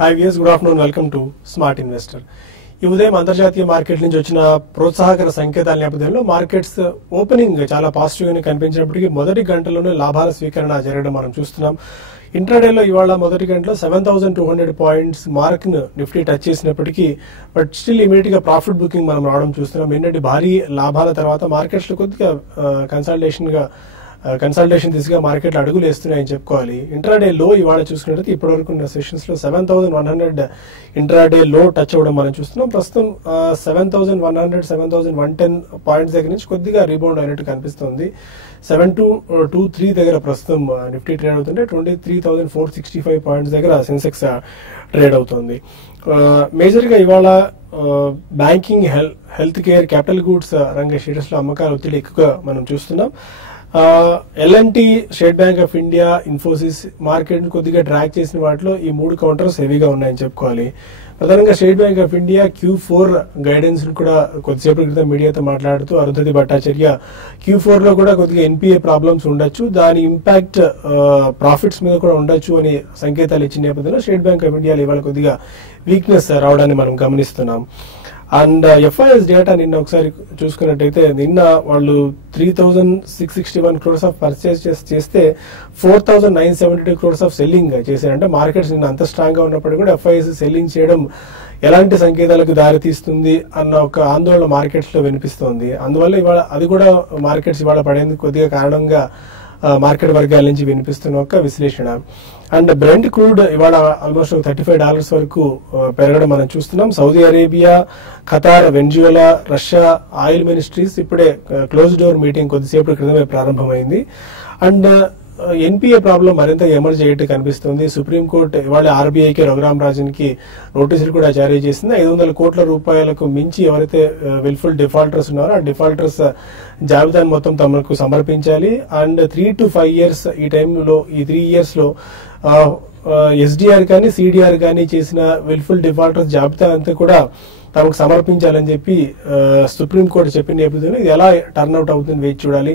Hi viewers, good afternoon. Welcome to Smart Investor. ఈ ఉదయం అంతర్జాతీయ మార్కెట్ నుంచి వచ్చిన ప్రోత్సాహకర సంకేతాల నేపథ్యంలో మార్కెట్స్ ఓపెనింగ్ చాలా పాజిటివ్ గానే కనిపించినప్పటికీ మొదటి గంటలోనే లాభాల స్వీకరణ జరగడం మనం చూస్తున్నాం. ఇంట్రాడేలో ఇవాళ మొదటి గంటలో 7,200 పాయింట్స్ మార్క్ ను నిఫ్టీ టచ్ చేసినప్పటికీ బట్ స్టిల్ ఇమీడియట్ గా ప్రాఫిట్ బుకింగ్ మనం రావడం చూస్తున్నాం. ఏంటంటే భారీ లాభాల తర్వాత మార్కెట్స్ లో కొద్దిగా కన్సల్టేషన్ దిశగా మార్కెట్లు అడుగులు వేస్తున్నాయని చెప్పుకోవాలి. ఇంట్రాడే లో ఇవాళ చూసుకున్నట్లయితే ఇప్పటివరకు ఉన్న సెషన్స్ లో 7,100 ఇంట్రాడే లో టచ్ అవ్వడం మనం చూస్తున్నాం. ప్రస్తుతం 7,100 7,110 పాయింట్స్ దగ్గర నుంచి కొద్దిగా రీబౌండ్ అయినట్టు కనిపిస్తుంది. 7,223 దగ్గర ప్రస్తుతం నిఫ్టీ ట్రేడ్ అవుతుంటే 23,465 పాయింట్స్ దగ్గర సెన్సెక్స్ ట్రేడ్ అవుతుంది. మేజర్ గా ఇవాళ banking, health care, capital goods రంగ షేర్స్ లో అమ్మకాల ఒత్తిడి ఎక్కువగా మనం చూస్తున్నాం. L N T, State Bank of India, Infosys market కొద్దిగా ట్రాక్ చేసిన వాటిలో ఈ మూడు కౌంటర్స్ హెవీగా ఉన్నాయని చెప్పుకోవాలి. ప్రధానంగా State Bank of India Q4 guidance కూడా కొద్దిసేపటి క్రితం మీడియాతో మాట్లాడుతూ అరుంధతి భట్టాచార్య Q4 లో కూడా కొద్దిగా ఎన్పిఏ ప్రాబ్లమ్స్ ఉండొచ్చు, దాని ఇంపాక్ట్ ప్రాఫిట్స్ మీద కూడా ఉండొచ్చు అని సంకేతాలు ఇచ్చిన నేపథ్యంలో స్టేట్ బ్యాంక్ ఆఫ్ ఇండియాలో ఇవాళ కొద్దిగా వీక్నెస్ రావడాన్ని మనం గమనిస్తున్నాం. అండ్ ఎఫ్ఐఎస్ డేటా నిన్న ఒకసారి చూసుకున్నట్టయితే నిన్న వాళ్ళు 3,661 crores ఆఫ్ పర్చేస్ చేస్తే 4,972 crores ఆఫ్ సెల్లింగ్ చేశారు. అంటే మార్కెట్స్ నిన్న అంత స్ట్రాంగ్ గా ఉన్నప్పటికీ కూడా ఎఫ్ఐఎస్ సెల్లింగ్ చేయడం ఎలాంటి సంకేతాలకు దారితీస్తుంది అన్న ఒక ఆందోళన మార్కెట్స్ లో వినిపిస్తోంది. అందువల్ల ఇవాళ అది కూడా మార్కెట్స్ ఇవాళ పడేందుకు కొద్దిగా కారణంగా మార్కెట్ వర్గాల నుంచి వినిపిస్తున్న ఒక విశ్లేషణ. అండ్ బ్రెంట్ క్రూడ్ ఇవాళ ఆల్మోస్ట్ $35 వరకు పెరగడం మనం చూస్తున్నాం. Saudi Arabia, Qatar, Venezuela, Russia oil ministries ఇప్పుడే క్లోజ్ డోర్ మీటింగ్ కొద్దిసేపటి క్రితమే ప్రారంభమైంది. అండ్ ఎన్పిఏ ప్రాబ్లం మరింత ఎమర్జ్ అయ్యేట్టు కనిపిస్తుంది. సుప్రీంకోర్టు ఇవాళ ఆర్బీఐకి, రఘురామ్ రాజన్ కి నోటీసులు కూడా జారీ చేసింది. 500 కోట్ల రూపాయలకు మించి ఎవరైతే విల్ఫుల్ డిఫాల్టర్స్ ఉన్నారో ఆ డిఫాల్టర్స్ జాబితాను మొత్తం తమకు సమర్పించాలి. అండ్ 3 to 5 years ఈ టైంలో, ఈ 3 years లో ఎస్డిఆర్ కానీ సిడిఆర్ కానీ చేసిన విల్ఫుల్ డిఫాల్టర్స్ జాబితా అంతా కూడా తమకు సమర్పించాలని చెప్పి సుప్రీంకోర్టు చెప్పిన నేపథ్యంలో ఇది ఎలా టర్న్అవుట్ అవుతుంది వేచి చూడాలి.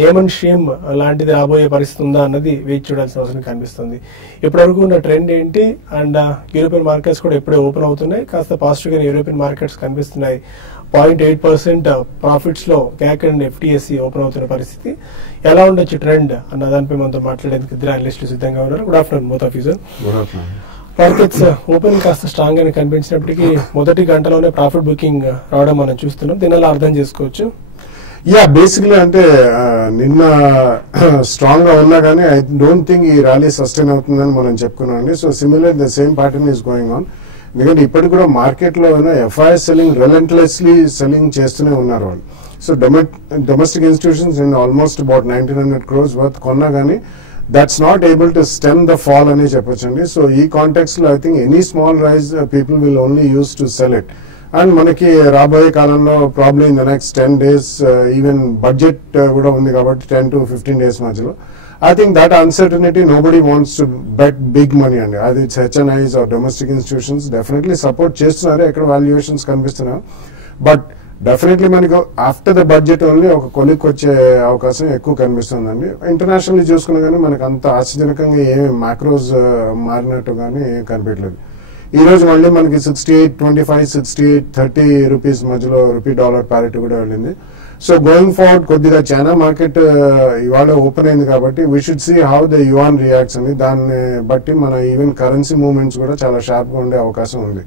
నేమ్ అండ్ షేమ్ లాంటిది రాబోయే పరిస్థితి ఉందా అన్నది వేచి చూడాల్సిన అవసరం కనిపిస్తుంది. ఇప్పటివరకు ఉన్న ట్రెండ్ ఏంటి? అండ్ యూరోపియన్ మార్కెట్స్ కూడా ఎప్పుడే ఓపెన్ అవుతున్నాయి. కాస్త పాజిటివ్ గా యూరోపియన్ మార్కెట్స్ కనిపిస్తున్నాయి. 0.8% ప్రాఫిట్స్ లో క్యాక్ అండ్ ఎఫ్టిఎస్సి ఓపెన్ అవుతున్న పరిస్థితి. ఎలా ఉండొచ్చు ట్రెండ్ అన్న దానిపై మనతో మాట్లాడేందుకు ఇద్దరు అనలిస్టులు సిద్ధంగా ఉన్నారు. Good afternoon both of you sir. Markets open కాస్త స్ట్రాంగ్ గానే కనిపించినప్పటికీ మొదటి గంటలోనే ప్రాఫిట్ బుకింగ్ రావడం మనం చూస్తున్నాం. దీని ఎలా అర్థం చేసుకోవచ్చు? బేసిక్లీ అంటే నిన్న స్ట్రాంగ్ గా ఉన్నా కానీ ఐ డోంట్ థింక్ ఈ ర్యాలీ సస్టైన్ అవుతుందని మనం చెప్పుకున్నాం అండి. So similar the same pattern is going on. ఎందుకంటే ఇప్పటికి కూడా మార్కెట్ లో ఎఫ్ఐఎస్ సెల్లింగ్ రిలెంట్లెస్లీ సెల్లింగ్ చేస్తూనే ఉన్నారు వాళ్ళు. So domestic institutions in almost about 1,900 crores worth కొన్నా కానీ that's not able to stem the fall అని చెప్పొచ్చండి. సో ఈ కాంటెక్స్ట్ లో I think any small rise people will only use to sell it. And మనకి రాబోయే కాలంలో problem in the next 10 days even budget కూడా ఉంది కాబట్టి 10 to 15 days మధ్యలో I think that uncertainty nobody wants to bet big money అండి. అది HNIs or domestic institutions definitely support చేస్తున్నారు, ఎక్కడ వాల్యుయేషన్స్ కనిపిస్తున్నాయి. బట్ డెఫినెట్లీ మనకు ఆఫ్టర్ ద బడ్జెట్ ఓన్లీ ఒక కొలిక్ వచ్చే అవకాశం ఎక్కువ కనిపిస్తుందండి. ఇంటర్నేషనల్లీ చూసుకున్నా కానీ మనకు అంత ఆశ్చర్యజనకంగా ఏమి మ్యాక్రోస్ మారినట్టు కానీ కనిపించలేదు. ఈ రోజు మళ్ళీ మనకి 68.25 68.30 రూపీస్ మధ్యలో రూపీ డాలర్ ప్యారిటీ కూడా వెళ్ళింది. సో గోయింగ్ ఫార్వర్డ్ కొద్దిగా చైనా మార్కెట్ ఇవాళ ఓపెన్ అయింది కాబట్టి we should see how the yuan reacts అని. దాన్ని బట్టి మన ఈవెన్ కరెన్సీ మూవ్మెంట్స్ కూడా చాలా షార్ప్ గా ఉండే అవకాశం ఉంది.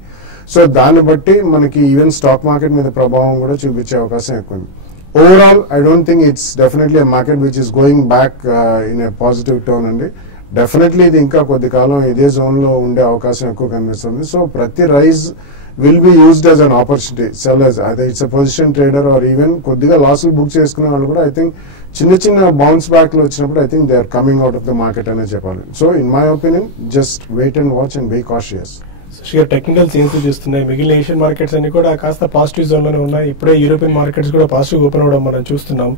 సో దాన్ని బట్టి మనకి ఈవెన్ స్టాక్ మార్కెట్ మీద ప్రభావం కూడా చూపించే అవకాశం ఎక్కువ ఉంది. Overall I don't think it's definitely market which is going back in a positive tone అండి. డెఫినెట్లీ ఇది ఇంకా కొద్ది కాలం ఇదే జోన్ లో ఉండే అవకాశం ఎక్కువ కనిపిస్తుంది. సో ప్రతి rise will be used as an opportunity sellers, అదే it's a position trader or even కొద్దిగా లాసులు బుక్ చేసుకునే వాళ్ళు కూడా ఐ థింక్ చిన్న బౌన్స్ బ్యాక్ లో వచ్చినప్పుడు I think they are coming out of the market అనే చెప్పాలి. So in my opinion just wait and watch and be cautious. Technical change చూస్తున్నాయి. మిగిలిన ఏషియన్ మార్కెట్స్ అన్ని కూడా కాస్త పాజిటివ్ జోన్ లోనే ఉన్నాయి. ఇప్పుడే యూరోపియన్ మార్కెట్స్ కూడా పాజిటివ్ ఓపెన్ అవడం మనం చూస్తున్నాం.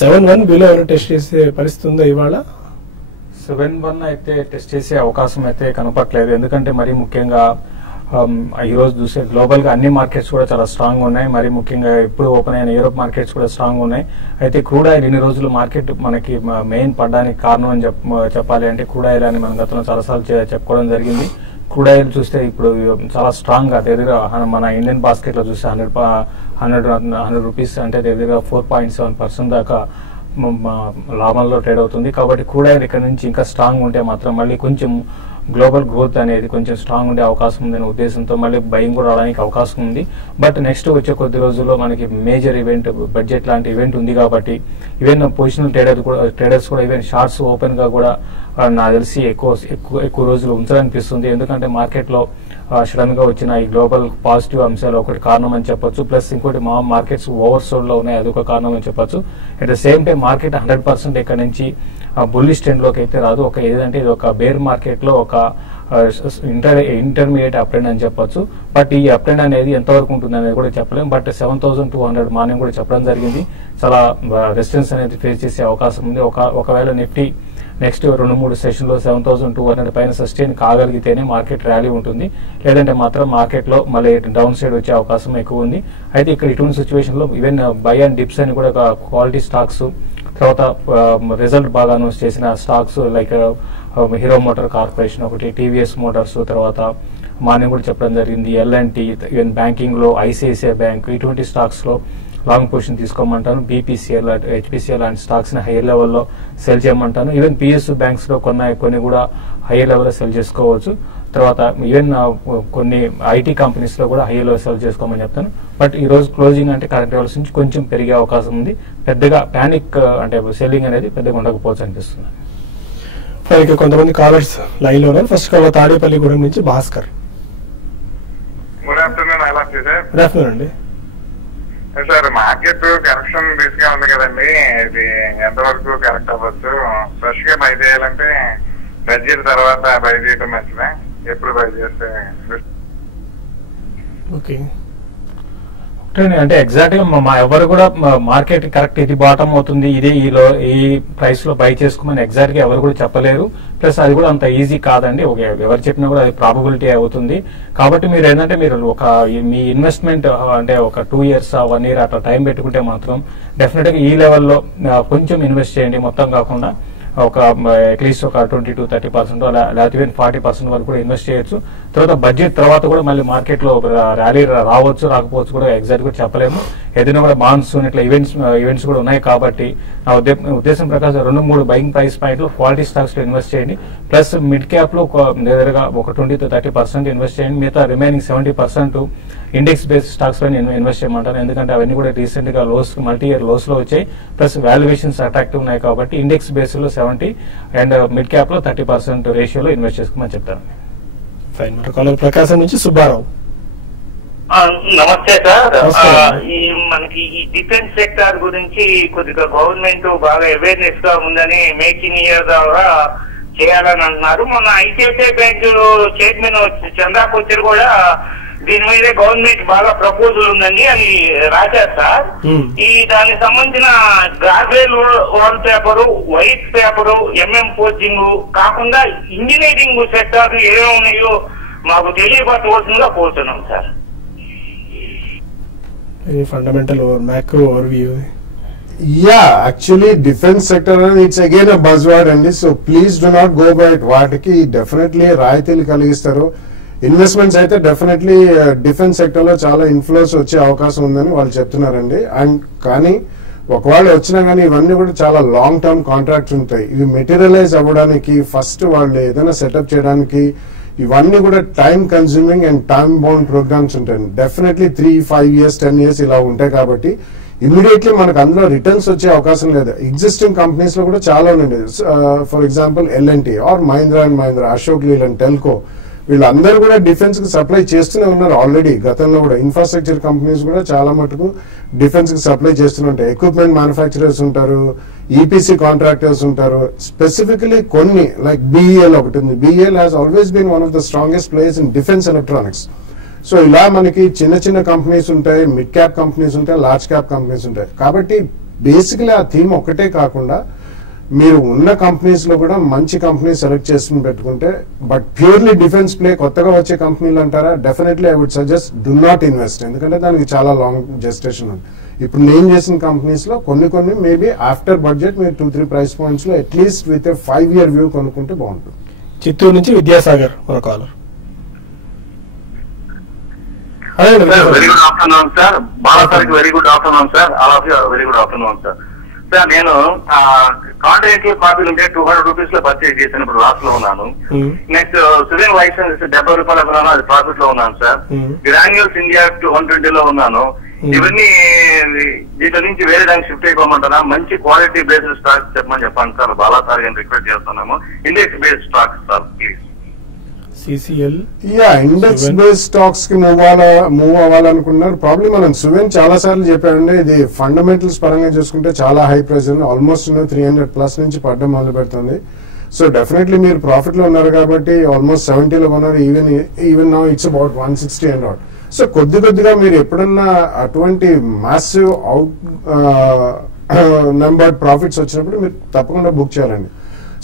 7-1 బిలో ఎవరైనా టెస్ట్ చేసే పరిస్థితి ఉందా ఇవాళ? 7-1 అయితే టెస్ట్ చేసే అవకాశం అయితే కనపట్లేదు. ఎందుకంటే మరీ ముఖ్యంగా ఈ రోజు చూసే గ్లోబల్ గా అన్ని మార్కెట్స్ కూడా చాలా స్ట్రాంగ్ ఉన్నాయి. మరి ముఖ్యంగా ఇప్పుడు ఓపెన్ అయిన యూరోప్ మార్కెట్స్ కూడా స్ట్రాంగ్ ఉన్నాయి. అయితే క్రూడ్ ఆయిల్ ఇన్ని రోజులు మార్కెట్ మనకి మెయిన్ పడడానికి కారణం అని చెప్పాలి అంటే క్రూడ్ ఆయిల్ అని మనం గతంలో చాలాసార్లు చెప్పుకోవడం జరిగింది. క్రూడ్ ఆయిల్ చూస్తే ఇప్పుడు చాలా స్ట్రాంగ్ గా దగ్గర మన ఇండియన్ బాస్కెట్ లో చూస్తే 100 రూపీస్ అంటే దగ్గర 4.7% దాకా లాభంలో ట్రేడ్ అవుతుంది. కాబట్టి క్రూడ్ ఆయిల్ ఇక్కడ నుంచి ఇంకా స్ట్రాంగ్ ఉంటే మాత్రం మళ్ళీ కొంచెం గ్లోబల్ గ్రోత్ అనేది కొంచెం స్ట్రాంగ్ ఉండే అవకాశం ఉందనే ఉద్దేశంతో మళ్ళీ బయింగ్ కూడా రావడానికి అవకాశం ఉంది. బట్ నెక్స్ట్ వచ్చే కొద్ది రోజుల్లో మనకి మేజర్ ఈవెంట్ బడ్జెట్ లాంటి ఈవెంట్ ఉంది కాబట్టి ఈవెన్ పొజిషనల్ ట్రేడర్స్ కూడా ఈవెన్ షార్ట్స్ ఓపెన్ గా కూడా నాకు తెలిసి ఎక్కువ రోజులు ఉంచాలనిపిస్తుంది. ఎందుకంటే మార్కెట్ లో సడన్ గా వచ్చిన ఈ గ్లోబల్ పాజిటివ్ అంశాలు ఒకటి కారణం అని చెప్పొచ్చు. ప్లస్ ఇంకోటి మార్కెట్స్ ఓవర్ సోల్డ్ లో ఉన్నాయి, అదొక కారణం అని చెప్పొచ్చు. At the same time market 100% ఇక్కడ నుంచి బుల్లిష్ ట్రెండ్ లోకి అయితే రాదు. ఏదంటే ఇది ఒక బేర్ మార్కెట్ లో ఒక ఇంటర్మీడియట్ అప్ ట్రెండ్ అని చెప్పొచ్చు. బట్ ఈ అప్ ట్రెండ్ అనేది ఎంతవరకు ఉంటుంది అనేది కూడా చెప్పలేము. బట్ 7200 మార్నింగ్ కూడా చెప్పడం జరిగింది. చాలా రెసిస్టెన్స్ అనేది ఫేస్ చేసే అవకాశం ఉంది. ఒకవేళ నిఫ్టీ నెక్స్ట్ 2-3 సెషన్లో 7200 పైన సస్టైన్ కాగలిగితేనే మార్కెట్ ర్యాలీ ఉంటుంది. లేదంటే మాత్రం మార్కెట్ లో మళ్ళీ డౌన్ సైడ్ వచ్చే అవకాశం ఎక్కువ ఉంది. అయితే ఇక్కడ ఇటువంటి సిచ్యువేషన్ లో ఈవెన్ బై అండ్ డిప్స్ అని కూడా క్వాలిటీ స్టాక్స్, తర్వాత రిజల్ట్ బాగా అనౌన్స్ చేసిన stocks like hero motor corporation ఒకటి, టీవీఎస్ మోటార్స్, తర్వాత మార్నింగ్ కూడా చెప్పడం జరిగింది L&T, ఈవెన్ బ్యాంకింగ్ లో ఐసిఐసిఐ బ్యాంక్, ఇటువంటి స్టాక్స్ లో లాంగ్ పొజిషన్ తీసుకోమంటాను. BPCL, HPCL లాంటి స్టాక్స్ ని హైయర్ లెవెల్లో సెల్ చేయమంటాను. ఈవెన్ PSU బ్యాంక్స్ లో కొన్ని కూడా హైయర్ లెవెల్లో సెల్ చేసుకోవచ్చు. తర్వాత ఈవెన్ కొన్ని ఐటీ కంపెనీస్ లో కూడా హైయర్ లెవెల్ సెల్ చేసుకోమని చెప్తాను. బట్ ఈ రోజు క్లోజింగ్ అంటే కరెక్ట్ లెవెల్స్ నుంచి కొంచెం పెరిగే అవకాశం ఉంది. పెద్దగా ప్యానిక్ అంటే సెల్లింగ్ అనేది పెద్దగా ఉండకపోవచ్చు అనిపిస్తుంది. కొంతమంది కాలర్స్ లైన్ లో ఉన్నారు. ఫస్ట్ కాలర్ తాడేపల్లిగూడెం నుంచి భాస్కర్. Good afternoon. ఎలా గుడ్ ఆఫ్టర్నూన్ అండి. సార్, మార్కెట్ కరెక్షన్ బేస్ గా ఉంది కదండి, ఇది ఎంతవరకు కరెక్ట్ అవ్వచ్చు? ఫ్రెష్ గా బై చేయాలంటే బడ్జెట్ తర్వాత బై చేయడం మంచిదా? ఎప్పుడు బై చేస్తే? ఓకే, అంటే ఎగ్జాక్ట్ గా ఎవరు కూడా మార్కెట్ కరెక్ట్ ఇది బాటమ్ అవుతుంది, ఇది ఈ ప్రైస్ లో బై చేసుకోమని ఎగ్జాక్ట్ గా ఎవరు కూడా చెప్పలేరు. ప్లస్ అది కూడా అంత ఈజీ కాదండి. ఎవరు చెప్పినా కూడా అది ప్రాబబిలిటీ అవుతుంది. కాబట్టి మీరు ఏంటంటే మీ ఇన్వెస్ట్మెంట్ అంటే ఒక 2 years 1 year అట్లా టైం పెట్టుకుంటే మాత్రం డెఫినెట్ గా ఈ లెవెల్లో కొంచెం ఇన్వెస్ట్ చేయండి. మొత్తం కాకుండా అట్లీస్ట్ ఒక 20-30% లేకపోతే ఈవెన్ 40% వరకు కూడా ఇన్వెస్ట్ చేయొచ్చు. తర్వాత బడ్జెట్ తర్వాత కూడా మళ్ళీ మార్కెట్ లో ర్యాలీ రావచ్చు రాకపోవచ్చు కూడా ఎగ్జాక్ట్ కూడా చెప్పలేము. ఏదైనా కూడా మాన్సూన్ ఇట్లా ఈవెంట్స్ కూడా ఉన్నాయి. కాబట్టి నా ఉద్దేశం ప్రకారం 2-3 బయింగ్ ప్రైస్ పాయింట్ లో క్వాలిటీ స్టాక్స్ లో ఇన్వెస్ట్ చేయండి. ప్లస్ మిడ్ క్యాప్ లో దగ్గరగా ఒక 20-30% ఇన్వెస్ట్ చేయండి. మిగతా రిమైనింగ్ 70% ఇండెక్స్ బేస్డ్ స్టాక్స్ లో ఇన్వెస్ట్ చేయమంటాను. ఎందుకంటే అవన్నీ కూడా రీసెంట్ గా మల్టీ-ఇయర్ లోస్ లో వచ్చాయి. ప్లస్ వాల్యుయేషన్స్ అట్రాక్టివ్ ఉన్నాయి. కాబట్టి ఇండెక్స్ బేస్ లో 70 అండ్ మిడ్ క్యాప్ లో 30% రేషియోలో ఇన్వెస్ట్ చేసుకోమని చెప్తాను. ప్రకాశం నుంచి సుబ్బారావు. నమస్తే సార్. మనకి ఈ డిఫెన్స్ సెక్టార్ గురించి కొద్దిగా గవర్నమెంట్ బాగా అవేర్నెస్ గా ఉందని మేక్ ఇన్ ఇండియా ద్వారా చేయాలని అంటున్నారు. మొన్న ఐసిఐసిఐ బ్యాంక్ చైర్మన్ చందా కొచ్చర్ కూడా దీని మీద గవర్నమెంట్ బాగా ప్రపోజల్ ఉందండి అని రాశారు సార్. దానికి సంబంధించిన graduate wall paper, white paper, forging కాకుండా ఇంజనీరింగ్ సెక్టార్ ఏమేమి ఉన్నాయో మాకు తెలియపరచవలసిందిగా కోరుతున్నాం sir. Fundamental macro overview. Actually defence sector అనేది ఇట్స్ అగైన్ అ బజ్వర్డ్ అండి. So please do not go by it. వాటికి డెఫినెట్లీ రాయితీలు కలిగిస్తారు. ఇన్వెస్ట్మెంట్స్ అయితే డెఫినెట్లీ డిఫెన్స్ సెక్టర్ లో చాలా ఇన్ఫ్లుయెన్స్ వచ్చే అవకాశం ఉందని వాళ్ళు చెప్తున్నారండి. అండ్ కానీ ఒకవేళ వచ్చినా కానీ ఇవన్నీ కూడా చాలా లాంగ్ టర్మ్ కాంట్రాక్ట్స్ ఉంటాయి. ఇవి మెటీరియలైజ్ అవ్వడానికి ఫస్ట్ వాళ్ళు ఏదైనా సెటప్ చేయడానికి ఇవన్నీ కూడా time consuming and time bound programs ఉంటాయి. డెఫినెట్లీ 3-5 years 10 years ఇలా ఉంటాయి. కాబట్టి ఇమీడియట్లీ మనకు అందులో రిటర్న్స్ వచ్చే అవకాశం లేదు. ఎగ్జిస్టింగ్ కంపెనీస్ లో కూడా చాలా ఉన్నాయి. For example L&T or Mahindra and Mahindra, Ashok Leyland, Telco, వీళ్ళందరూ కూడా డిఫెన్స్ కి సప్లై చేస్తూనే ఉన్నారు ఆల్రెడీ. గతంలో కూడా ఇన్ఫ్రాస్ట్రక్చర్ కంపెనీస్ కూడా చాలా మటుకు డిఫెన్స్ కి సప్లై చేస్తూనే ఉంటాయి. ఎక్విప్మెంట్ మ్యానుఫ్యాక్చరర్స్ ఉంటారు, ఈపీసీ కాంట్రాక్టర్స్ ఉంటారు. స్పెసిఫికలీ కొన్ని లైక్ BEL ఒకటి ఉంది. BEL has always been one of the strongest players in defence electronics. So ఇలా మనకి చిన్న చిన్న కంపెనీస్ ఉంటాయి, మిడ్ క్యాప్ కంపెనీస్ ఉంటాయి, లార్జ్ క్యాప్ కంపెనీస్ ఉంటాయి. కాబట్టి బేసికలీ ఆ థీమ్ ఒకటే కాకుండా మీరు ఉన్న కంపెనీస్ లో కూడా మంచి కంపెనీ సెలెక్ట్ చేసుకుని పెట్టుకుంటే, బట్ ప్యూర్లీ డిఫెన్స్ ప్లే కొత్తగా వచ్చే కంపెనీలు అంటారా, definitely I would suggest do not invest. ఎందుకంటే దానికి చాలా లాంగ్ జెస్టేషన్ ఉంది. ఇప్పుడు నేను చేసిన కంపెనీస్ లో కొన్ని మేబీ ఆఫ్టర్ బడ్జెట్ మీరు 2-3 ప్రైస్ పాయింట్స్ లో అట్లీస్ట్ విత్ 5 year వ్యూ కొనుక్కుంటే బాగుంటుంది. చిత్తూరు నుంచి విద్యాసాగర్ మన caller. Very good afternoon sir. Bala సార్కి very good afternoon sir. All of you very good afternoon sir. Sir నేను కాంటినెంటల్ కాఫీ ఉంటే 200 రూపీస్ లో పర్చేజ్ చేశాను, ఇప్పుడు లాస్ లో ఉన్నాను. నెక్స్ట్ సువెన్ లైసెన్స్ 70 రూపాయలు ఉన్నాను, అది ప్రాఫిట్ లో ఉన్నాను సార్. గ్రాన్యూల్స్ ఇండియా 200 లో ఉన్నాను. ఇవన్నీ దీంట్లో నుంచి వేరే దానికి షిఫ్ట్ అయిపోమంటారా? మంచి క్వాలిటీ బేస్డ్ స్టాక్స్ చెప్పండి సార్. బాలా సార్ నేను రిక్వెస్ట్ చేస్తున్నాము. Index based stocks sir please. CCL index based stocks కి మూవ్ అవ్వాలనుకున్నారు. ప్రాబ్లమ్ మనం సువెన్ చాలా సార్లు చెప్పాడండి, ఇది ఫండమెంటల్స్ పరంగా చూసుకుంటే చాలా హై ప్రైస్ ఉంది. ఆల్మోస్ట్ 300+ నుంచి పడ్డం మొదలు పెడుతుంది. సో డెఫినెట్లీ మీరు ప్రాఫిట్ లో ఉన్నారు కాబట్టి ఆల్మోస్ట్ 70 లో ఉన్నారు. Even now it's about 160 and out. So కొద్దిగా మీరు ఎప్పుడన్నా అటువంటి మాసివ్ అవుట్ నెంబర్ ప్రాఫిట్స్ వచ్చినప్పుడు మీరు తప్పకుండా బుక్ చేయాలండి.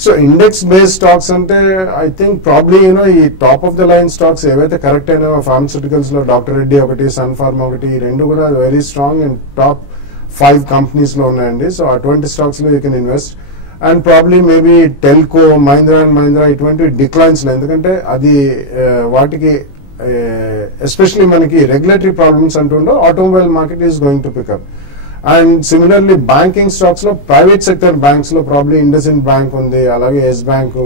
సో ఇండెక్స్ బేస్డ్ స్టాక్స్ అంటే ఐ థింక్ ప్రాబ్లీ ఈ top of the line stocks ఏవైతే కరెక్ట్ అయినా ఫార్మస్యూటికల్స్ లో డాక్టర్ రెడ్డి ఒకటి, సన్ ఫార్మా ఒకటి, ఈ రెండు కూడా very strong and top 5 companies లో ఉన్నాయండి. సో అటువంటి స్టాక్స్ లో you can invest. And probably maybe Telco, Mahindra and Mahindra ఇటువంటి డిక్లైన్స్ లో, ఎందుకంటే అది వాటికి ఎస్పెషలీ మనకి రెగ్యులేటరీ ప్రాబ్లమ్స్ అంటుండో automobile market is going to pick up. And similarly banking stocks లో ప్రైవేట్ సెక్టర్ బ్యాంక్స్ లో ప్రాబ్లీ ఇండస్ఇండ్ బ్యాంక్ ఉంది, అలాగే Yes bank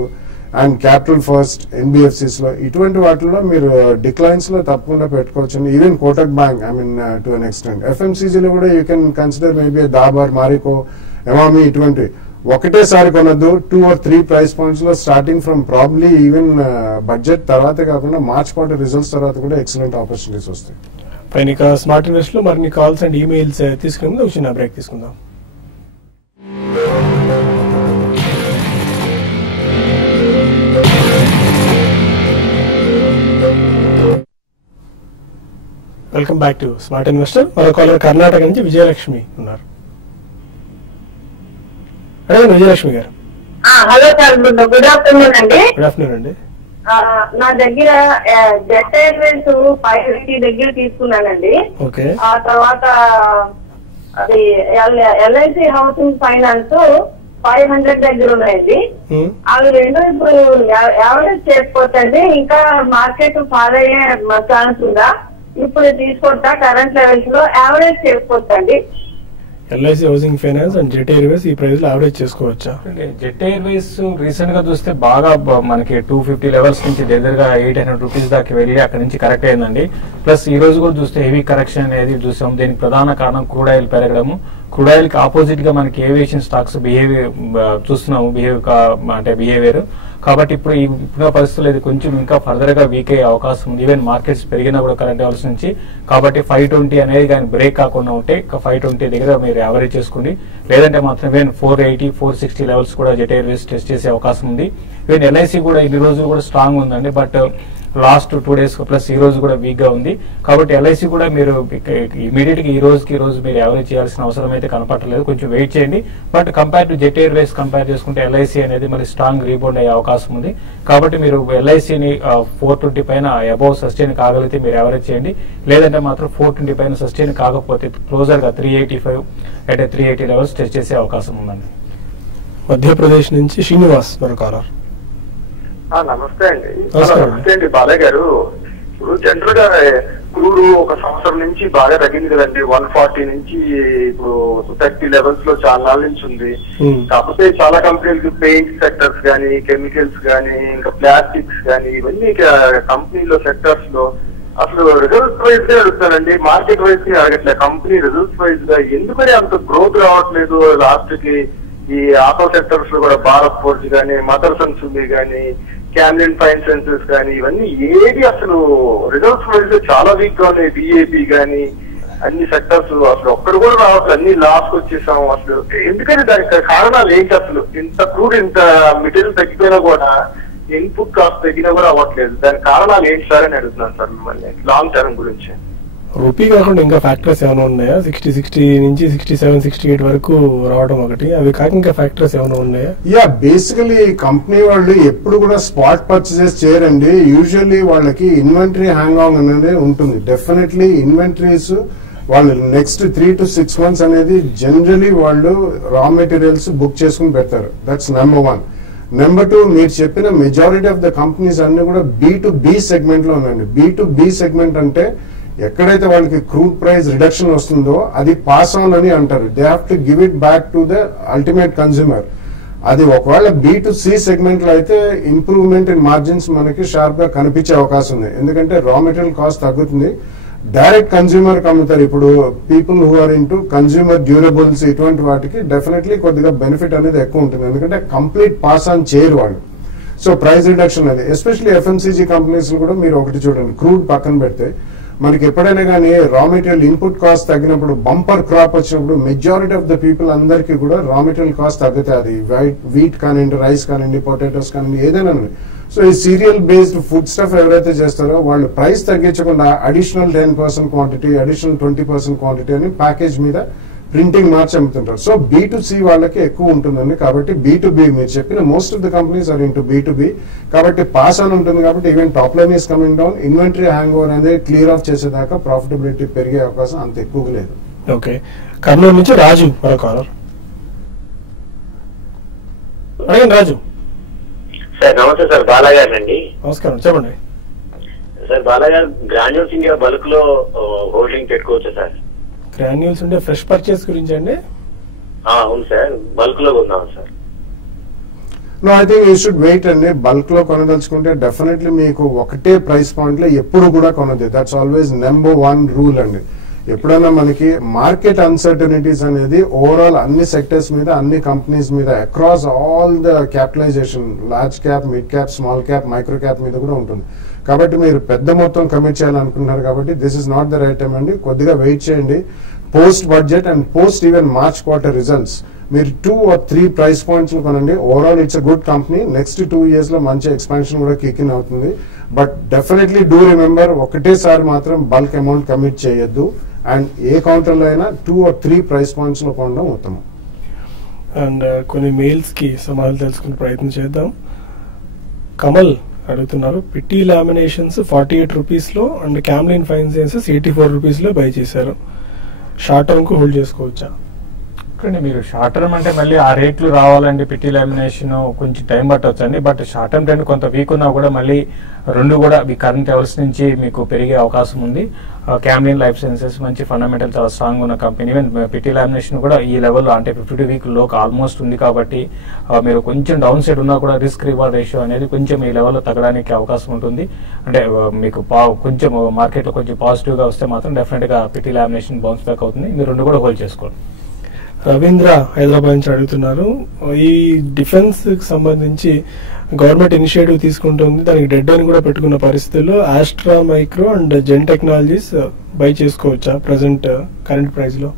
and Capital First, NBFCs లో ఇటువంటి వాటిలో మీరు డిక్లైన్స్ లో తప్పకుండా పెట్టుకోవచ్చు. Even Kotak bank I mean to an extent. ఎఫ్ఎంసీజీలో కూడా you can consider maybe Dabur, Marico, Emami ఇటువంటి. ఒకటేసారి కొనద్దు, 2 or 3 ప్రైస్ పాయింట్స్ లో starting from probably even budget తర్వాతే కాకుండా మార్చ్ క్వార్టర్ రిజల్ట్స్ తర్వాత కూడా ఎక్సలెంట్ ఆపర్చునిటీస్ వస్తాయి. పైన ఇక స్మార్ట్ ఇన్వెస్ట్ లో మరిన్ని కాల్స్ అండ్ ఈమెయిల్స్ తీసుకునే ముందు ఒక చిన్న బ్రేక్ తీసుకుందాం. Welcome back to smart investor. మరో కాలర్ కర్ణాటక నుంచి విజయలక్ష్మి ఉన్నారు. అడగండి విజయలక్ష్మి గారు. హలో సార్, గుడ్ ఆఫ్టర్నూన్ అండి. గుడ్ ఆఫ్టర్నూన్ అండి. నా దగ్గర జెట్ ఎయిర్వేస్ 580 దగ్గర తీసుకున్నానండి. ఆ తర్వాత అది ఎల్ఐసి హౌసింగ్ ఫైనాన్స్ 500 దగ్గర ఉన్నాయండి. అవి రెండు ఇప్పుడు యావరేజ్ చేసుకోవచ్చండి. ఇంకా మార్కెట్ ఫాలో అయ్యే ఛాన్స్ ఉందా? ఇప్పుడు తీసుకుంటా కరెంట్ లెవెల్స్ లో యావరేజ్ చేసుకోవచ్చండి. LIC housing finance and jet Airways ఈ ప్రైస్ లో యావరేజ్ చేసుకోవచ్చా? జెట్ ఎయిర్వేస్ రీసెంట్ గా చూస్తే బాగా మనకి 250 లెవెల్స్ నుంచి దగ్గరగా 800 రూపీస్ దాకా వెళ్ళి అక్కడ నుంచి కరెక్ట్ అయిందండి. ప్లస్ ఈ రోజు కూడా చూస్తే హెవీ కరెక్షన్ అనేది చూసాం. దీనికి ప్రధాన కారణం క్రూడ్ ఆయిల్ పెరగడము. క్రూడ్ ఆయిల్ కి ఆపోజిట్ గా మనకి ఏవియేషన్ స్టాక్స్ చూస్తున్నాము బిహేవియర్. కాబట్టి ఇప్పుడు పరిస్థితుల్లో ఇది కొంచెం ఇంకా ఫర్దర్ గా వీక్ అయ్యే అవకాశం ఉంది. ఈవెన్ మార్కెట్స్ పెరిగినా కూడా కరెంట్ లెవెల్స్ నుంచి. కాబట్టి 520 అనేది కానీ బ్రేక్ కాకుండా ఉంటే 520 దగ్గర మీరు యావరేజ్ చేసుకోండి. లేదంటే మాత్రం ఈవెన్ 480, 460 లెవెల్స్ కూడా జెట్ ఎయిర్వేస్ టెస్ట్ చేసే అవకాశం ఉంది. ఈవెన్ ఎల్ఐసి కూడా ఇన్ని రోజులు కూడా స్ట్రాంగ్ ఉందండి. బట్ లాస్ట్ 2 డేస్ ప్లస్ ఈ రోజు కూడా వీక్ గా ఉంది. కాబట్టి ఎల్ఐసి కూడా మీరు ఇమీడియట్ గా ఈ రోజు మీరు యావరేజ్ చేయాల్సిన అవసరం అయితే కనపడలేదు. కొంచెం వెయిట్ చేయండి. But compare to jet Airways compare చేసుకుంటే ఎల్ఐసి అనేది మరి స్ట్రాంగ్ రీబౌండ్ అయ్యే అవకాశం ఉంది. కాబట్టి మీరు ఎల్ఐసిని 420 పైన అబౌవ్ సస్టైన్ కాగలిగితే మీరు యావరేజ్ చేయండి. లేదంటే మాత్రం 420 పైన సస్టైన్ కాకపోతే క్లోజర్ గా 385 అంటే 380 లెవెల్స్ టెస్ట్ చేసే అవకాశం ఉందండి. మధ్యప్రదేశ్ నుంచి శ్రీనివాస్ మరో కాలర్. నమస్తే అండి బాలయ్య గారు. ఇప్పుడు జనరల్ గా క్రూడ్ ఒక సంవత్సరం నుంచి బాగా తగ్గింది కదండి. 140 నుంచి ఇప్పుడు 30 లెవెల్స్ లో చాలా నాళ్ళ నుంచి ఉంది. కాకపోతే చాలా కంపెనీలకి పెయింట్ సెక్టర్స్ గానీ, కెమికల్స్ గానీ, ఇంకా ప్లాస్టిక్స్ గానీ, ఇవన్నీ కంపెనీలో సెక్టర్స్ లో అసలు రిజల్ట్స్ వైజ్ గా అడుగుతానండి, మార్కెట్ వైజ్ గా అడగట్లే. కంపెనీ రిజల్ట్స్ వైజ్ గా ఎందుకని అంత గ్రోత్ రావట్లేదు? లాస్ట్ కి ఈ ఆటో సెక్టర్స్ లో కూడా భారత్ ఫోర్జ్ గానీ, మదర్సన్ సుమి గానీ, క్యామ్లిన్ ఫైన్ సైన్సెస్ కానీ ఇవన్నీ ఏది అసలు రిజల్ట్స్ వైజ్ చాలా వీక్ గా ఉన్నాయి. బిఏపి గానీ అన్ని సెక్టర్స్ అసలు ఒక్కడు కూడా రావచ్చు, అన్ని లాస్ వచ్చేసాం. అసలు ఎందుకని దానికి కారణాలు ఏంటి? అసలు ఇంత క్రూడ్ ఇంత మెటీరియల్ తగ్గిపోయినా కూడా ఇన్పుట్ కాస్ట్ తగ్గినా కూడా అవ్వట్లేదు. దానికి కారణాలు ఏంటి సార్ అని అడుగుతున్నాను సార్ మిమ్మల్ని లాంగ్ టర్మ్ గురించి. రూపీ కాకుండా ఇంకా ఫ్యాక్టర్స్ ఏమైనా ఉన్నాయా? 60 నుంచి 67, 68 వరకు రావడం ఒకటి, అవి కాక ఇంకా ఫ్యాక్టర్స్ ఏమైనా ఉన్నాయా? యా, బేసికలీ కంపెనీ వాళ్ళు ఎప్పుడు కూడా స్పాట్ పర్చేసెస్ చేయరండి. యూజువల్లీ వాళ్ళకి ఇన్వెంటరీ హ్యాంగ్ ఆన్ అనేది ఉంటుంది. డెఫినెట్లీ ఇన్వెంటరీస్ వాళ్ళు నెక్స్ట్ 3 to 6 months అనేది జనరలీ వాళ్ళు రా మెటీరియల్స్ బుక్ చేసుకుని పెడతారు. That's number 1. నెంబర్ 2, మీరు చెప్పిన మెజారిటీ ఆఫ్ ద కంపెనీస్ అన్ని కూడా B2B సెగ్మెంట్ లో ఉందండి. B2B సెగ్మెంట్ అంటే ఎక్కడైతే వాళ్ళకి క్రూడ్ ప్రైస్ రిడక్షన్ వస్తుందో అది పాస్ ఆన్ అని అంటారు. They have to give it back to the ultimate consumer. అది ఒకవేళ B2C సెగ్మెంట్ లో అయితే ఇంప్రూవ్మెంట్ ఇన్ మార్జిన్స్ మనకి షార్ప్ గా కనిపించే అవకాశం ఉంది. ఎందుకంటే రా మెటీరియల్ కాస్ట్ తగ్గుతుంది, డైరెక్ట్ కన్స్యూమర్ అమ్ముతారు. ఇప్పుడు people who are into consumer durables ఇటువంటి వాటికి డెఫినెట్లీ కొద్దిగా బెనిఫిట్ అనేది ఎక్కువ ఉంటుంది, ఎందుకంటే కంప్లీట్ పాస్ ఆన్ చేయరు వాళ్ళు. సో ప్రైస్ రిడక్షన్ అది ఎస్పెషల్లీ FMCG కంపెనీస్ కూడా మీరు ఒకటి చూడండి, క్రూడ్ పక్కన పెడితే మనకి ఎప్పుడైనా కానీ రా మెటీరియల్ ఇన్పుట్ కాస్ట్ తగ్గినప్పుడు, బంపర్ క్రాప్ వచ్చినప్పుడు మెజారిటీ ఆఫ్ ద పీపుల్ అందరికీ కూడా రా మెటీరియల్ కాస్ట్ తగ్గుతాయి. అది వీట్ కానివ్వండి, రైస్ కానివ్వండి, పొటాటోస్ కానివ్వండి, ఏదైనా. సో ఈ సీరియల్ బేస్డ్ ఫుడ్ స్టఫ్ ఎవరైతే చేస్తారో వాళ్ళు ప్రైస్ తగ్గించకుండా అడిషనల్ 10% క్వాంటిటీ, అడిషనల్ 20% క్వాంటిటీ అని ప్యాకేజ్ మీద ప్రింటింగ్ మార్చి అమ్ముతుంటారు. సో B2C వాళ్ళకి ఎక్కువ ఉంటుందండి. కాబట్టి B2B మీరు చెప్పిన most of the companies are into B2B కాబట్టి పాస్ ఆన్ ఉంటుంది. కాబట్టి even top line is coming down, inventory hang over అనేది క్లియర్ ఆఫ్ చేసేదాకా ప్రాఫిటబిలిటీ పెరిగే అవకాశం అంత ఎక్కువ లేదు. ఓకే, కర్నూలు నుంచి రాజు మరో కాలర్. అడగండి రాజు. సార్ నమస్తే సార్, బాలాగారు అండి. నమస్కారం, చెప్పండి సార్. బాలాగారు, గ్రాన్యూల్స్ ఇండియా బల్క్ లో హోల్డింగ్ పెట్టుకోవచ్చా సార్? గ్రాన్యూల్స్ ఉండే ఫ్రెష్ పర్చేస్ గురించి అండి? అవును సార్, బల్క్ లో కొందాం sir. No, I think you should wait అండి. బల్క్ లో కొనదలుచుకుంటే డెఫినెట్లీ మీకు ఒకటే ప్రైస్ పాయింట్ లో ఎప్పుడు కూడా కొనదు. దట్స్ ఆల్వేస్ నెంబర్ 1 రూల్ అండి. ఎప్పుడైనా మనకి మార్కెట్ అన్సర్టనిటీస్ అనేది ఓవరాల్ అన్ని సెక్టర్స్ మీద, అన్ని కంపెనీస్ మీద, across all the capitalization, large cap, mid cap, small cap, micro cap మీద కూడా ఉంటుంది. కాబట్టి మీరు పెద్ద మొత్తం కమిట్ చేయాలనుకుంటున్నారు కాబట్టి this is not the right time అండి. కొద్దిగా వెయిట్ చేయండి. Post budget and post even March quarter results మీరు 2 or 3 ప్రైస్ పాయింట్స్ కొనండి. Overall it's a good company. Next 2 years లో మంచి ఎక్స్పాన్షన్ కూడా కిక్ ఇన్ అవుతుంది. బట్ డెఫినెట్లీ డూ రిమెంబర్, ఒకటేసారి మాత్రం బల్క్ అమౌంట్ కమిట్ చేయొద్దు. అండ్ ఏ కౌంటర్లో అయినా 2 or 3 ప్రైస్ పాయింట్స్ లో కొనడం ఉత్తమం. అండ్ కొన్ని మెయిల్స్ కి సమాధానం తెలుసుకునే ప్రయత్నం చేద్దాం. కమల్ అడుగుతున్నారు, పిట్టి లామినేషన్స్ 48 రూపీస్ లో and Camlin fine sciences 84 rupees లో బై చేశారు. షార్ట్ టర్మ్ కు హోల్డ్ చేసుకోవచ్చా? మీరు షార్ట్ టర్మ్ అంటే మళ్ళీ ఆ రేట్లు రావాలండి. పిట్టి లామినేషన్ కొంచెం టైం పట్టవచ్చు అండి. బట్ షార్ట్ టర్మ్ ట్రెండ్ కొంత వీక్ ఉన్నా కూడా మళ్ళీ రెండు కూడా మీ కరెంట్ లెవెల్స్ నుంచి మీకు పెరిగే అవకాశం ఉంది. క్యామ్లిన్ లైఫ్ సైన్సెస్ మంచి ఫండమెంటల్ చాలా స్ట్రాంగ్ ఉన్న కంపెనీ. ఈవెన్ పిట్టి లామినేషన్ కూడా ఈ లెవెల్లో అంటే 52 వీక్ లోకి ఆల్మోస్ట్ ఉంది. కాబట్టి మీరు కొంచెం డౌన్ సైడ్ ఉన్నా కూడా రిస్క్ రివార్డ్ రేషియో అనేది కొంచెం ఈ లెవెల్లో తగ్గడానికి అవకాశం ఉంటుంది. అంటే మీకు కొంచెం మార్కెట్ లో కొంచెం పాజిటివ్ గా వస్తే మాత్రం డెఫినెట్ గా పిట్టి లామినేషన్ బౌన్స్ బ్యాక్ అవుతుంది. మీరు రెండు కూడా హోల్డ్ చేసుకోండి. రవీంద్ర హైదరాబాద్ నుంచి అడుగుతున్నారు, ఈ డిఫెన్స్ కి సంబంధించి గవర్నమెంట్ ఇనిషియేటివ్ తీసుకుంటుంది, దానికి డెడ్ అని కూడా పెట్టుకున్న పరిస్థితుల్లో ఆస్ట్రా మైక్రో అండ్ జెన్ టెక్నాలజీస్ బై చేసుకోవచ్చా ప్రెసెంట్ కరెంట్ ప్రైస్ లో?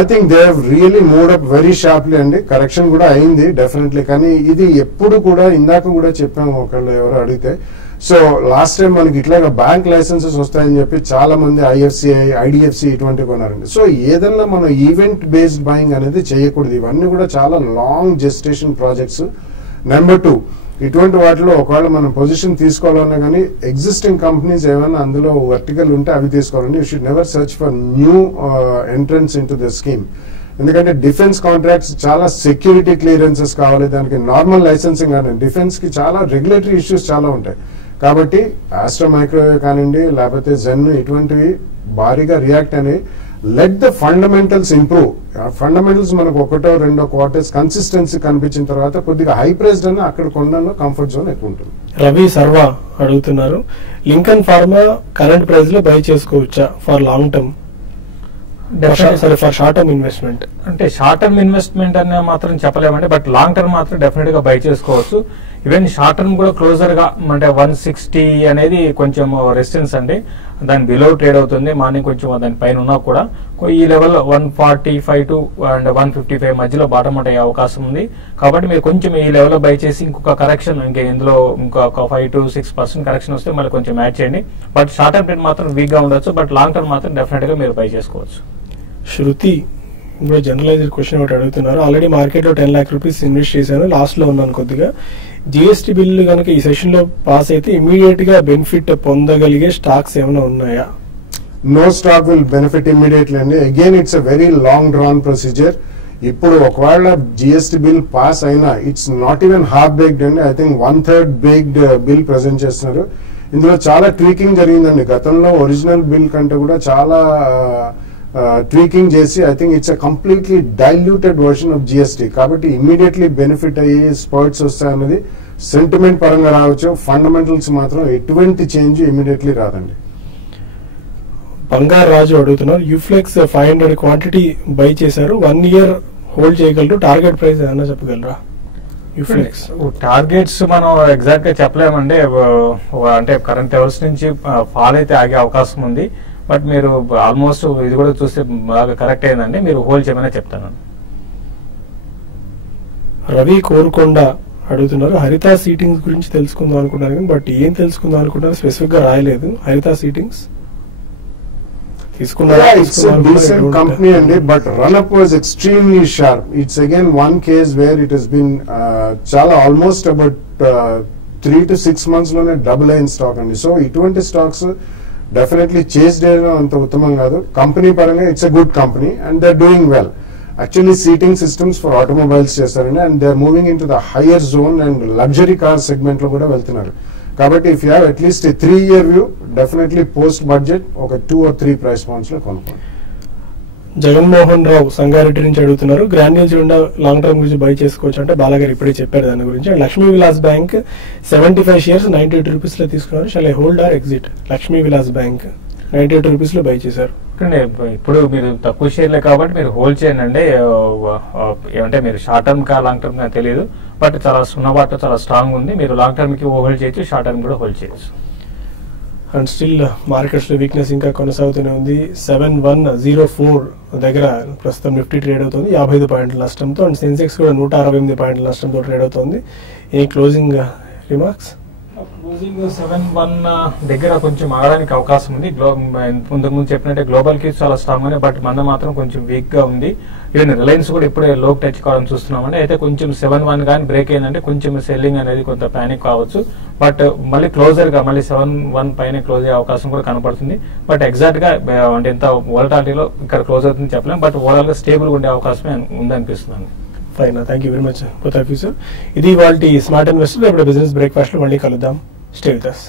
I think they have really moved up very sharply అండి. కరెక్షన్ కూడా అయింది డెఫినెట్లీ. కానీ ఇది ఎప్పుడు కూడా ఇందాక కూడా చెప్పాము ఒకళ్ళు ఎవరు అడిగితే, సో లాస్ట్ టైం మనకి ఇట్లాగా బ్యాంక్ లైసెన్సెస్ వస్తాయని చెప్పి చాలా మంది IFCI, IDFC ఇటువంటివి కొన్నారండి. సో ఏదన్నా మనం ఈవెంట్ బేస్డ్ బయింగ్ అనేది చేయకూడదు. ఇవన్నీ కూడా చాలా లాంగ్ జెస్టేషన్ ప్రాజెక్ట్స్. నెంబర్ 2, ఇటువంటి వాటిలో ఒకవేళ మనం పొజిషన్ తీసుకోవాలన్నా కానీ ఎగ్జిస్టింగ్ కంపెనీస్ ఏమైనా అందులో వర్టికల్ ఉంటే అవి తీసుకోవాలండి. You should never search for new entrance in to the scheme. ఎందుకంటే డిఫెన్స్ కాంట్రాక్ట్స్ చాలా సెక్యూరిటీ క్లియరెన్సెస్ కావాలి, దానికి నార్మల్ లైసెన్సింగ్ కానీ డిఫెన్స్ కి చాలా రెగ్యులేటరీ ఇష్యూస్ చాలా ఉంటాయి. కాబట్టి ఆస్ట్రా మైక్రోవేవ్ కానివ్వండి లేకపోతే జెన్ ఇటువంటివి భారీగా రియాక్ట్ అని let the fundamentals improve. Fundamentals మనకు 1-2 క్వార్టర్స్ కన్సిస్టెన్సీ కనిపించిన తర్వాత కొద్దిగా హై ప్రైస్డ్ అని అక్కడ కొనడంలో కంఫర్ట్ జోన్ ఎక్కువ ఉంటుంది. రవి సర్వా అడుగుతున్నారు, లింకన్ ఫార్మా కరెంట్ ప్రైస్ లో బై చేసుకోవచ్చా for long term? For short term investment అంటే షార్ట్ టర్మ్ ఇన్వెస్ట్మెంట్ అనే మాత్రం చెప్పలేమండి. బట్ లాంగ్ టర్మ్ మాత్రం డెఫినెట్ గా బై చేసుకోవచ్చు. ఈవెన్ షార్ట్ టర్మ్ కూడా క్లోజర్ గా అంటే 160 అనేది కొంచెం రెసిస్టెన్స్ అండి. దాని బిలో ట్రేడ్ అవుతుంది. మార్నింగ్ కొంచెం దాని పైన ఉన్నా కూడా ఈ లెవెల్లో 145 to 155 మధ్యలో బాటమ్ అవుట్ అయ్యే అవకాశం ఉంది. కాబట్టి మీరు కొంచెం ఈ లెవెల్లో బై చేసి ఇంకొక కరెక్షన్ ఇందులో ఇంకొక 5 to 6% కరెక్షన్ వస్తే మళ్ళీ కొంచెం యాడ్ చేయండి. బట్ షార్ట్ టర్మ్ ట్రేడ్ మాత్రం వీక్ గా ఉండొచ్చు. బట్ లాంగ్ టర్మ్ మాత్రం డెఫినెట్ గా మీరు బై చేసుకోవచ్చు. శృతి ఇప్పుడు జనరలైజ్డ్ క్వశ్చన్ ఒకటి అడుగుతున్నారు, ఆల్రెడీ మార్కెట్ లో 10 lakh rupees ఇన్వెస్ట్ చేశాను, లాస్ట్ లో ఉన్నాను కొద్దిగా. GST బిల్లు కనుక ఈ సెషన్ లో పాస్ అయితే ఇమీడియట్ గా బెనిఫిట్ పొందగలిగే స్టాక్స్ ఏమైనా ఉన్నాయా? No stock will benefit immediately అండి. Again it's a very long drawn procedure. ఇప్పుడు ఒకవేళ GST బిల్ పాస్ అయినా it's not even half baked అండి. I think 1/3 baked bill present చేస్తున్నారు. ఇందులో చాలా ట్వీకింగ్ జరిగిందండి. గతంలో ఒరిజినల్ బిల్ కంటే కూడా చాలా ట్వీకింగ్ చేసి I think it's a completely diluted version of GST. కాబట్టి ఇమ్మీడియట్లీ బెనిఫిట్ అయ్యి స్పర్ట్స్ వస్తాయన్నది సెంటిమెంట్ పరంగా రావచ్చు. ఫండమెంటల్స్ మాత్రం ఎటువంటి చేంజ్ ఇమ్మీడియట్లీ రాదండి. బంగారు రాజు అడుగుతున్నారు, యూఫ్లెక్స్ 500 క్వాంటిటీ బై చేశారు, 1 year హోల్డ్ చేయగలరు, టార్గెట్ ప్రైస్ ఏమన్నా చెప్పగలరా? యూఫ్లెక్స్ టార్గెట్స్ మనం ఎగ్జాక్ట్ గా చెప్పలేమండి. అంటే కరెంట్ లెవెల్స్ నుంచి ఫాల్ అయితే ఆగే అవకాశం ఉంది. బట్ మీరు ఆల్మోస్ట్ ఇది కూడా చూస్తే బాగా కరెక్ట్ అయిందండి. మీరు హోల్డ్ చేయమని చెప్తాను. రవి కోరుకొండ అడుగుతున్నారు, హరిత సీటింగ్స్ గురించి తెలుసుకుందాం అనుకున్నారు కానీ బట్ ఏం తెలుసుకుందాం అనుకుంటున్నారు స్పెసిఫిక్ గా రాయలేదు. హరిత sittings It's a decent company, but run-up was extremely sharp. It's again one case where it has been almost about 3 to 6 months lone double in stock andi. So iటువంటి stocks definitely chase చేయడం అంత ఉత్తమం కాదు. Company పరంగా it's a good company and they're doing well. Actually seating systems for automobiles చేస్తారండి, and they're moving into the higher zone and luxury car segment లో కూడా వెళ్తున్నారు. కాబట్టి if you have at least 3-year view, definitely post budget ఒక 2 or 3 price points లో కొనుక్కోండి. జగన్మోహన్ రావు సంగారెడ్డి నుంచి అడుగుతున్నారు, గ్రాన్యూల్స్ ఉండా లాంగ్ టర్మ్ గురించి బై చేసుకోవచ్చు అంటే బాలాగారు ఇప్పుడే చెప్పారు దాని గురించి. And Lakshmi Vilas bank 75 shares 98 rupees లో తీసుకున్నారు. Shall I hold or exit? Lakshmi Vilas bank 98 rupees లో బై చేశారు. ఇప్పుడు మీరు తక్కువ షేర్లే కాబట్టి మీరు హోల్డ్ చేయండి. ఏమంటే మీరు షార్ట్ టర్మ్ కా లాంగ్ టర్మ్ గా తెలియదు, బట్ చాలా సున్నబాటు చాలా స్ట్రాంగ్ ఉంది. మీరు లాంగ్ టర్మ్ కి హోల్డ్ చేయొచ్చు, షార్ట్ టర్మ్ కూడా హోల్డ్ చేయొచ్చు. అండ్ స్టిల్ మార్కెట్స్ లో వీక్నెస్ ఇంకా కొనసాగుతూనే ఉంది. 7104 దగ్గర ప్రస్తుతం నిఫ్టీ ట్రేడ్ అవుతుంది 55 పాయింట్ల నష్టంతో. అండ్ సెన్సెక్స్ కూడా 168 పాయింట్ల నష్టంతో ట్రేడ్ అవుతుంది. ఏ క్లోజింగ్ రిమార్క్స్? క్లోజింగ్ 71 దగ్గర కొంచెం ఆగడానికి అవకాశం ఉంది. ముందు చెప్పినట్టే గ్లోబల్ కి చాలా స్ట్రాంగ్ ఉంది, బట్ మన మాత్రం కొంచెం వీక్ గా ఉంది. ఈవెన్ రిలయన్స్ కూడా ఇప్పుడే లోకి టచ్ కావడం చూస్తున్నామండి. అయితే కొంచెం 71 కానీ బ్రేక్ అయిందంటే కొంచెం సెల్లింగ్ అనేది కొంత ప్యానిక్ కావచ్చు. బట్ మళ్ళీ క్లోజర్ గా మళ్ళీ 71 పైన క్లోజ్ అయ్యే అవకాశం కూడా కనపడుతుంది. బట్ ఎగ్జాక్ట్ గా అంటే ఎంత వోలటాలిటీలో ఇక్కడ క్లోజ్ అవుతుంది చెప్పలేం, బట్ ఓవరాల్ గా స్టేబుల్ గా ఉండే అవకాశమే ఉందనిపిస్తుంది. Fine, thank you very much both of you sir. ఇది ఇవాల్టి స్మార్ట్ ఇన్వెస్టర్. ఇప్పుడు బిజినెస్ బ్రేక్ఫాస్ట్ లో మళ్ళీ కలుద్దాం. Stay with us.